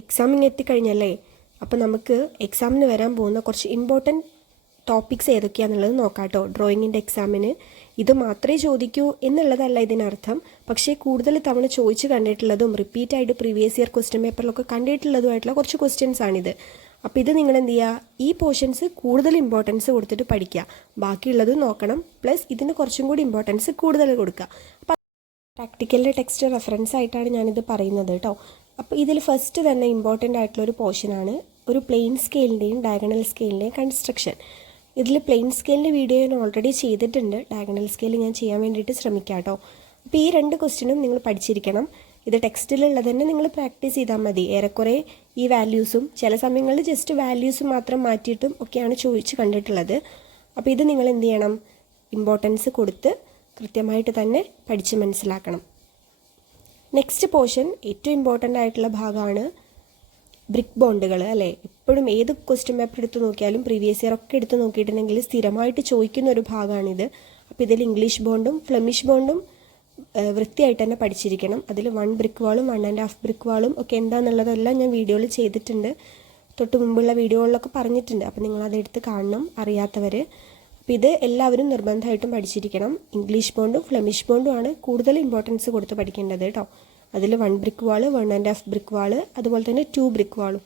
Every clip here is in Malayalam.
എക്സാമിങ് എത്തിക്കഴിഞ്ഞല്ലേ. അപ്പോൾ നമുക്ക് എക്സാമിന് വരാൻ പോകുന്ന കുറച്ച് ഇമ്പോർട്ടൻറ്റ് ടോപ്പിക്സ് ഏതൊക്കെയാണെന്നുള്ളത് നോക്കാം കേട്ടോ. ഡ്രോയിങ്ങിൻ്റെ എക്സാമിന് ഇത് മാത്രമേ ചോദിക്കൂ എന്നുള്ളതല്ല ഇതിനർത്ഥം. പക്ഷേ കൂടുതൽ തവണ ചോദിച്ച് കണ്ടിട്ടുള്ളതും റിപ്പീറ്റായിട്ട് പ്രീവിയസ് ഇയർ ക്വസ്റ്റ്യൻ പേപ്പറിലൊക്കെ കണ്ടിട്ടുള്ളതുമായിട്ടുള്ള കുറച്ച് ക്വസ്റ്റ്യൻസ് ആണിത്. അപ്പോൾ ഇത് നിങ്ങൾ എന്ത് ചെയ്യുക, ഈ പോർഷൻസ് കൂടുതൽ ഇമ്പോർട്ടൻസ് കൊടുത്തിട്ട് പഠിക്കുക, ബാക്കിയുള്ളത് നോക്കണം. പ്ലസ് ഇതിന് കുറച്ചും കൂടി ഇമ്പോർട്ടൻസ് കൂടുതൽ കൊടുക്കുക. അപ്പോൾ പ്രാക്ടിക്കലിൻ്റെ ടെക്സ്റ്റ് റെഫറൻസ് ആയിട്ടാണ് ഞാനിത് പറയുന്നത് കേട്ടോ. അപ്പോൾ ഇതിൽ ഫസ്റ്റ് തന്നെ ഇമ്പോർട്ടൻ്റ് ആയിട്ടുള്ളൊരു പോർഷനാണ് ഒരു പ്ലെയിൻ സ്കെയിലിൻ്റെയും ഡയഗണൽ സ്കെയിലിൻ്റെയും കൺസ്ട്രക്ഷൻ. ഇതിൽ പ്ലെയിൻ സ്കെയിലിൻ്റെ വീഡിയോ ഞാൻ ഓൾറെഡി ചെയ്തിട്ടുണ്ട്. ഡയഗണൽ സ്കെയിൽ ഞാൻ ചെയ്യാൻ വേണ്ടിയിട്ട് ശ്രമിക്കാം കേട്ടോ. അപ്പോൾ ഈ 2 ക്വസ്റ്റ്യനും നിങ്ങൾ പഠിച്ചിരിക്കണം. ഇത് ടെക്സ്റ്റിലുള്ളത് തന്നെ നിങ്ങൾ പ്രാക്ടീസ് ചെയ്താൽ മതി. ഏറെക്കുറെ ഈ വാല്യൂസും ചില സമയങ്ങളിൽ ജസ്റ്റ് വാല്യൂസ് മാത്രം മാറ്റിയിട്ടും ഒക്കെയാണ് ചോദിച്ച് കണ്ടിട്ടുള്ളത്. അപ്പോൾ ഇത് നിങ്ങൾ എന്ത് ചെയ്യണം, ഇമ്പോർട്ടൻസ് കൊടുത്ത് കൃത്യമായിട്ട് തന്നെ പഠിച്ച് മനസ്സിലാക്കണം. നെക്സ്റ്റ് പോർഷൻ ഏറ്റവും ഇമ്പോർട്ടൻ്റ് ആയിട്ടുള്ള ഭാഗമാണ് ബ്രിക്ക് ബോണ്ടുകൾ അല്ലേ. എപ്പോഴും ഏത് ക്വസ്റ്റ്യൻ പേപ്പർ എടുത്ത് നോക്കിയാലും പ്രീവിയസ് ഇയർ ഒക്കെ എടുത്ത് നോക്കിയിട്ടുണ്ടെങ്കിൽ സ്ഥിരമായിട്ട് ചോദിക്കുന്ന ഒരു ഭാഗമാണിത്. അപ്പോൾ ഇതിൽ ഇംഗ്ലീഷ് ബോണ്ടും ഫ്ലെമിഷ് ബോണ്ടും വൃത്തിയായിട്ട് തന്നെ പഠിച്ചിരിക്കണം. അതിൽ 1 ബ്രിക്ക് വാളും 1.5 ബ്രിക്ക് വാളും ഒക്കെ എന്താണെന്നുള്ളതെല്ലാം ഞാൻ വീഡിയോയിൽ ചെയ്തിട്ടുണ്ട്. തൊട്ട് മുമ്പുള്ള വീഡിയോകളിലൊക്കെ പറഞ്ഞിട്ടുണ്ട്. അപ്പോൾ നിങ്ങളതെടുത്ത് കാണണം അറിയാത്തവർ. അപ്പോൾ ഇത് എല്ലാവരും നിർബന്ധമായിട്ടും പഠിച്ചിരിക്കണം. ഇംഗ്ലീഷ് ബോണ്ടും ഫ്ലെമിഷ് ബോണ്ടും ആണ് കൂടുതൽ ഇമ്പോർട്ടൻസ് കൊടുത്ത് പഠിക്കേണ്ടത് കേട്ടോ. അതിൽ 1 ബ്രിക്ക് വാള് 1.5 ബ്രിക്ക് വാള് അതുപോലെ തന്നെ 2 ബ്രിക്ക് വാളും.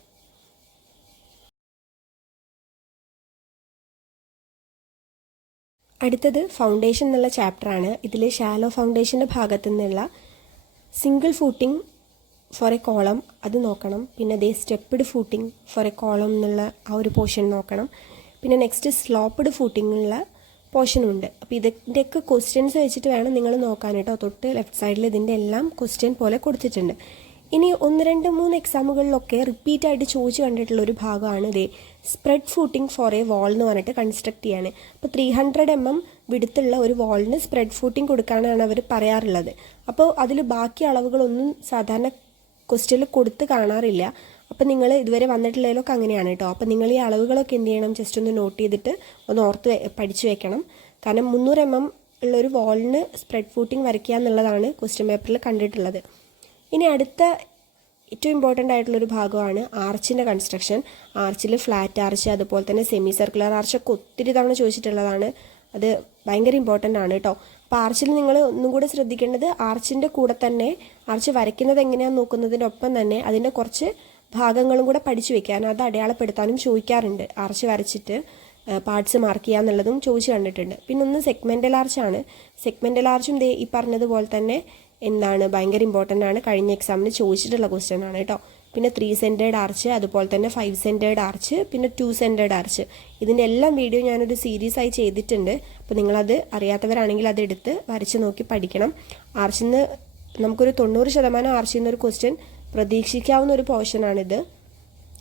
അടുത്തത് ഫൗണ്ടേഷൻ എന്നുള്ള ചാപ്റ്ററാണ്. ഇതിൽ ഷാലോ ഫൗണ്ടേഷൻ്റെ ഭാഗത്തു നിന്നുള്ള single footing for a column അത് നോക്കണം. പിന്നെ അതേ stepped footing for a column എന്നുള്ള ആ ഒരു പോർഷൻ നോക്കണം. പിന്നെ നെക്സ്റ്റ് സ്ലോപ്പ്ഡ് ഫൂട്ടിങ്ങുള്ള പോർഷനുണ്ട്. അപ്പോൾ ഇതിൻ്റെയൊക്കെ ക്വസ്റ്റ്യൻസ് വെച്ചിട്ട് വേണം നിങ്ങൾ നോക്കാൻ കേട്ടോ. തൊട്ട് ലെഫ്റ്റ് സൈഡിൽ ഇതിൻ്റെ എല്ലാം ക്വസ്റ്റ്യൻ പോലെ കൊടുത്തിട്ടുണ്ട്. ഇനി 1, 2, 3 എക്സാമുകളിലൊക്കെ റിപ്പീറ്റായിട്ട് ചോദിച്ച് കണ്ടിട്ടുള്ള ഒരു ഭാഗമാണ് ഇതേ spread footing for a wall എന്ന് പറഞ്ഞിട്ട് കൺസ്ട്രക്ട് ചെയ്യാണ്. അപ്പോൾ 300 mm വിടുത്തുള്ള ഒരു വാളിന് സ്പ്രെഡ് ഫൂട്ടിംഗ് കൊടുക്കാനാണ് അവർ പറയാറുള്ളത്. അപ്പോൾ അതിൽ ബാക്കി അളവുകളൊന്നും സാധാരണ ക്വസ്റ്റ്യനിൽ കൊടുത്ത് കാണാറില്ല. അപ്പോൾ നിങ്ങൾ ഇതുവരെ വന്നിട്ടുള്ളതിലൊക്കെ അങ്ങനെയാണ് കേട്ടോ. അപ്പോൾ നിങ്ങൾ ഈ അളവുകളൊക്കെ എന്ത് ചെയ്യണം, ജസ്റ്റ് ഒന്ന് നോട്ട് ചെയ്തിട്ട് ഒന്ന് ഓർത്ത് പഠിച്ചു വെക്കണം. കാരണം 300 mm ഉള്ളൊരു വാളിന് സ്പ്രെഡ് ഫൂട്ടിംഗ് വരയ്ക്കുക എന്നുള്ളതാണ് ക്വസ്റ്റ്യൻ പേപ്പറിൽ കണ്ടിട്ടുള്ളത്. ഇനി അടുത്ത ഏറ്റവും ഇമ്പോർട്ടൻ്റ് ആയിട്ടുള്ളൊരു ഭാഗമാണ് ആർച്ചിൻ്റെ കൺസ്ട്രക്ഷൻ. ആർച്ചിൽ ഫ്ലാറ്റ് ആർച്ച് അതുപോലെ തന്നെ സെമി സർക്കുലർ ആർച്ചൊക്കെ ഒത്തിരി തവണ ചോദിച്ചിട്ടുള്ളതാണ്. അത് ഭയങ്കര ഇമ്പോർട്ടൻ്റ് ആണ് കേട്ടോ. അപ്പോൾ ആർച്ചിൽ നിങ്ങൾ ഒന്നും കൂടെ ശ്രദ്ധിക്കേണ്ടത് ആർച്ചിൻ്റെ കൂടെ തന്നെ ആർച്ച് വരയ്ക്കുന്നത് എങ്ങനെയാണെന്ന് നോക്കുന്നതിനൊപ്പം തന്നെ അതിൻ്റെ കുറച്ച് ഭാഗങ്ങളും കൂടെ പഠിച്ചു വെക്കാൻ, അത് അടയാളപ്പെടുത്താനും ചോദിക്കാറുണ്ട്. ആർച്ച് വരച്ചിട്ട് പാർട്സ് മാർക്ക് ചെയ്യുക എന്നുള്ളതും ചോദിച്ചു കണ്ടിട്ടുണ്ട്. പിന്നെ ഒന്ന് സെഗ്മെൻ്റൽ ആർച്ചാണ്. സെഗ്മെൻ്റൽ ആർച്ചും ഈ പറഞ്ഞതുപോലെ തന്നെ എന്താണ് ഭയങ്കര ഇമ്പോർട്ടൻ്റ് ആണ്. കഴിഞ്ഞ എക്സാമിന് ചോദിച്ചിട്ടുള്ള ക്വസ്റ്റ്യൻ ആണ് കേട്ടോ. പിന്നെ 3 സെൻറ്റേർഡ് ആർച്ച് അതുപോലെ തന്നെ 5 സെൻറ്റേർഡ് ആർച്ച് പിന്നെ 2 സെൻറ്റേർഡ് ആർച്ച് ഇതിൻ്റെ എല്ലാം വീഡിയോ ഞാനൊരു സീരീസ് ആയി ചെയ്തിട്ടുണ്ട്. അപ്പോൾ നിങ്ങളത് അറിയാത്തവരാണെങ്കിൽ അതെടുത്ത് വരച്ച് നോക്കി പഠിക്കണം. ആർച്ചിൽ നിന്ന് നമുക്കൊരു 90% ആർച്ചിൽ നിന്നൊരു ക്വസ്റ്റ്യൻ പ്രതീക്ഷിക്കാവുന്ന ഒരു പോർഷനാണിത്.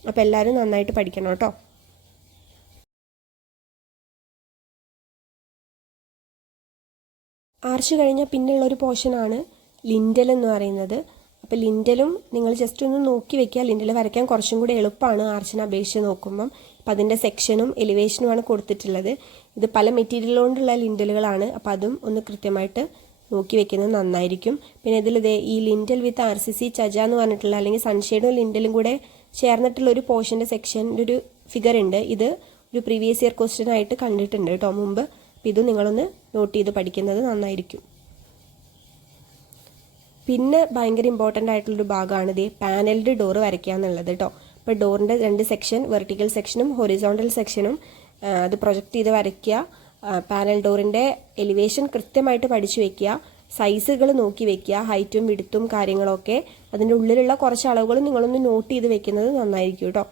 അപ്പോൾ എല്ലാവരും നന്നായിട്ട് പഠിക്കണം കേട്ടോ. ആർച്ച് കഴിഞ്ഞാൽ പിന്നെയുള്ളൊരു പോർഷനാണ് ലിൻഡൽ എന്ന് പറയുന്നത്. അപ്പോൾ ലിൻഡലും നിങ്ങൾ ജസ്റ്റ് ഒന്ന് നോക്കി വെക്കുക. ലിൻഡൽ വരയ്ക്കാൻ കുറച്ചും കൂടി എളുപ്പമാണ് ആർച്ചിനെ അപേക്ഷിച്ച് നോക്കുമ്പം. അപ്പോൾ അതിൻ്റെ സെക്ഷനും എലിവേഷനുമാണ് കൊടുത്തിട്ടുള്ളത്. ഇത് പല മെറ്റീരിയൽ കൊണ്ടുള്ള ലിൻഡലുകളാണ്. അപ്പോൾ അതും ഒന്ന് കൃത്യമായിട്ട് നോക്കി വെക്കുന്നത് നന്നായിരിക്കും. പിന്നെ ഇതിൽ ഈ ലിൻഡൽ വിത്ത് RCC ചജ എന്ന് പറഞ്ഞിട്ടുള്ള അല്ലെങ്കിൽ സൺഷെയ്ഡും ലിൻഡലും കൂടെ ചേർന്നിട്ടുള്ള ഒരു പോർഷൻ്റെ സെക്ഷൻ്റെ ഒരു ഫിഗർ ഉണ്ട്. ഇത് ഒരു പ്രീവിയസ് ഇയർ ക്വസ്റ്റ്യൻ ആയിട്ട് കണ്ടിട്ടുണ്ട് കേട്ടോ മുമ്പ്. അപ്പോൾ ഇത് നിങ്ങളൊന്ന് നോട്ട് ചെയ്ത് പഠിക്കുന്നത് നന്നായിരിക്കും. പിന്നെ ഭയങ്കര ഇമ്പോർട്ടൻ്റ് ആയിട്ടുള്ളൊരു ഭാഗമാണ് പാനൽഡ് ഡോറ് വരയ്ക്കുക എന്നുള്ളത് കേട്ടോ. അപ്പോൾ ഡോറിൻ്റെ 2 സെക്ഷൻ, വെർട്ടിക്കൽ സെക്ഷനും ഹൊറിസോണ്ടൽ സെക്ഷനും അത് പ്രൊജക്റ്റ് ചെയ്ത് വരയ്ക്കുക. പാനൽ ഡോറിൻ്റെ എലിവേഷൻ കൃത്യമായിട്ട് പഠിച്ചു വെക്കുക. സൈസുകൾ നോക്കി വെക്കുക, ഹൈറ്റും വിഡ്ത്തും കാര്യങ്ങളൊക്കെ. അതിൻ്റെ ഉള്ളിലുള്ള കുറച്ച് അളവുകൾ നിങ്ങളൊന്ന് നോട്ട് ചെയ്ത് വെക്കുന്നത് നന്നായിരിക്കും കേട്ടോ.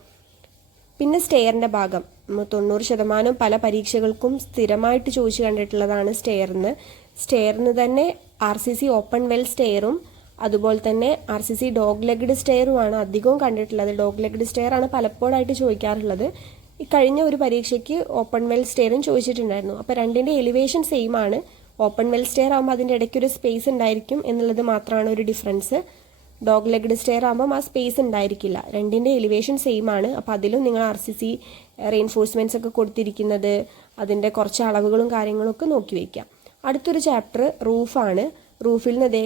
പിന്നെ സ്റ്റെയറിൻ്റെ ഭാഗം 90% പല പരീക്ഷകൾക്കും സ്ഥിരമായിട്ട് ചോദിച്ചു കണ്ടിട്ടുള്ളതാണ് സ്റ്റെയറിന് തന്നെ RCC ഓപ്പൺ വെൽ സ്റ്റെയറും അതുപോലെ തന്നെ RCC ഡോഗ് ലെഗ്ഡ് സ്റ്റെയറുമാണ് അധികവും കണ്ടിട്ടുള്ളത്. ഡോഗ് ലെഗ്ഡ് സ്റ്റെയർ ആണ് പലപ്പോഴായിട്ട് ചോദിക്കാറുള്ളത്. ഈ കഴിഞ്ഞ ഒരു പരീക്ഷയ്ക്ക് ഓപ്പൺ വെൽ സ്റ്റെയറും ചോദിച്ചിട്ടുണ്ടായിരുന്നു. അപ്പോൾ രണ്ടിൻ്റെ എലിവേഷൻ സെയിം ആണ്. ഓപ്പൺ വെൽ സ്റ്റെയർ ആകുമ്പോൾ അതിൻ്റെ ഇടയ്ക്കൊരു സ്പേസ് ഉണ്ടായിരിക്കും എന്നുള്ളത് മാത്രമാണ് ഒരു ഡിഫറൻസ്. ഡോഗ് ലെഗ്ഡ് സ്റ്റെയർ ആകുമ്പം ആ സ്പേസ് ഉണ്ടായിരിക്കില്ല. രണ്ടിൻ്റെ എലിവേഷൻ സെയിം ആണ്. അപ്പോൾ അതിലും നിങ്ങൾ RCC റെയിൻഫോഴ്സ്മെൻറ്റ്സ് ഒക്കെ കൊടുത്തിരിക്കുന്നത് അതിൻ്റെ കുറച്ച് അളവുകളും കാര്യങ്ങളും ഒക്കെ നോക്കി വയ്ക്കാം. അടുത്തൊരു ചാപ്റ്റർ റൂഫാണ്. റൂഫിൽ നിന്ന്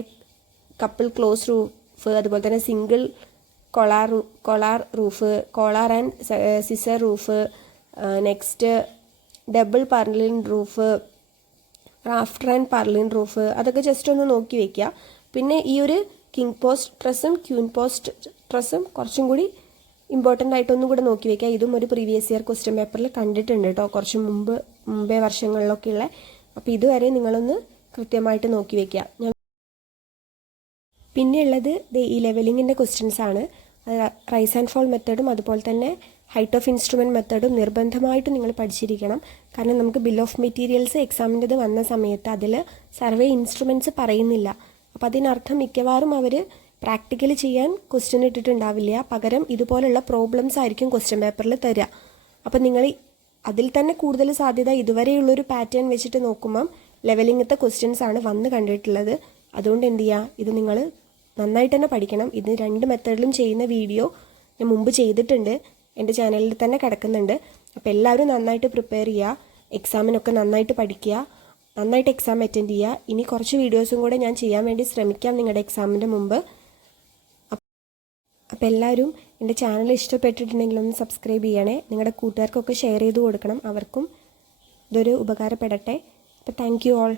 കപ്പിൾ ക്ലോസ് റൂഫ് അതുപോലെ തന്നെ single collar roof, collar and scissor roof, next double purlin roof, rafter and purlin roof, അതൊക്കെ ജസ്റ്റ് ഒന്ന് നോക്കി വെക്കുക. പിന്നെ ഈ ഒരു കിങ് പോസ്റ്റ് ട്രസ്സും ക്യൂൻ പോസ്റ്റ് ട്രസ്സും കുറച്ചും കൂടി ഇമ്പോർട്ടൻ്റ് ആയിട്ടൊന്നും കൂടെ നോക്കി വെക്കുക. ഇതും ഒരു പ്രീവിയസ് ഇയർ ക്വസ്റ്റ്യൻ പേപ്പറിൽ കണ്ടിട്ടുണ്ട് കേട്ടോ, കുറച്ച് മുമ്പേ വർഷങ്ങളിലൊക്കെയുള്ള. അപ്പോൾ ഇതുവരെ നിങ്ങളൊന്ന് കൃത്യമായിട്ട് നോക്കി വെക്കുക. പിന്നെ ഉള്ളത് ഈ ലെവലിങ്ങിൻ്റെ ക്വസ്റ്റ്യൻസ് ആണ്. അത് റൈസ് ആൻഡ് ഫോൾ മെത്തേഡും അതുപോലെ തന്നെ ഹൈറ്റ് ഓഫ് ഇൻസ്ട്രുമെൻറ്റ് മെത്തേഡും നിർബന്ധമായിട്ട് നിങ്ങൾ പഠിച്ചിരിക്കണം. കാരണം നമുക്ക് ബിൽ ഓഫ് മെറ്റീരിയൽസ് എക്സാമിൻ്റെത് വന്ന സമയത്ത് അതിൽ സർവേ ഇൻസ്ട്രുമെൻറ്റ്സ് പറയുന്നില്ല. അപ്പോൾ അതിനർത്ഥം മിക്കവാറും അവർ പ്രാക്ടിക്കൽ ചെയ്യാൻ ക്വസ്റ്റ്യൻ ഇട്ടിട്ടുണ്ടാവില്ല, പകരം ഇതുപോലുള്ള പ്രോബ്ലംസ് ആയിരിക്കും ക്വസ്റ്റ്യൻ പേപ്പറിൽ തരിക. അപ്പം നിങ്ങൾ അതിൽ തന്നെ കൂടുതൽ സാധ്യത ഇതുവരെയുള്ളൊരു പാറ്റേൺ വെച്ചിട്ട് നോക്കുമ്പം ലെവലിങ്ങത്തെ ക്വസ്റ്റ്യൻസ് ആണ് വന്ന് കണ്ടിട്ടുള്ളത്. അതുകൊണ്ട് എന്ത് ചെയ്യുക, ഇത് നിങ്ങൾ നന്നായിട്ട് തന്നെ പഠിക്കണം. ഇത് 2 മെത്തേഡിലും ചെയ്യുന്ന വീഡിയോ ഞാൻ മുമ്പ് ചെയ്തിട്ടുണ്ട്, എൻ്റെ ചാനലിൽ തന്നെ കിടക്കുന്നുണ്ട്. അപ്പോൾ എല്ലാവരും നന്നായിട്ട് പ്രിപ്പയർ ചെയ്യുക, എക്സാമിനൊക്കെ നന്നായിട്ട് പഠിക്കുക, നന്നായിട്ട് എക്സാം അറ്റൻഡ് ചെയ്യുക. ഇനി കുറച്ച് വീഡിയോസും കൂടെ ഞാൻ ചെയ്യാൻ വേണ്ടി ശ്രമിക്കാം നിങ്ങളുടെ എക്സാമിൻ്റെ മുമ്പ്. അപ്പോൾ എല്ലാവരും എൻ്റെ ചാനൽ ഇഷ്ടപ്പെട്ടിട്ടുണ്ടെങ്കിൽ ഒന്ന് സബ്സ്ക്രൈബ് ചെയ്യണേ. നിങ്ങളുടെ കൂട്ടുകാർക്കൊക്കെ ഷെയർ ചെയ്ത് കൊടുക്കണം, അവർക്കും ഇതൊരു ഉപകാരപ്പെടട്ടെ. അപ്പോൾ താങ്ക് യു ഓൾ.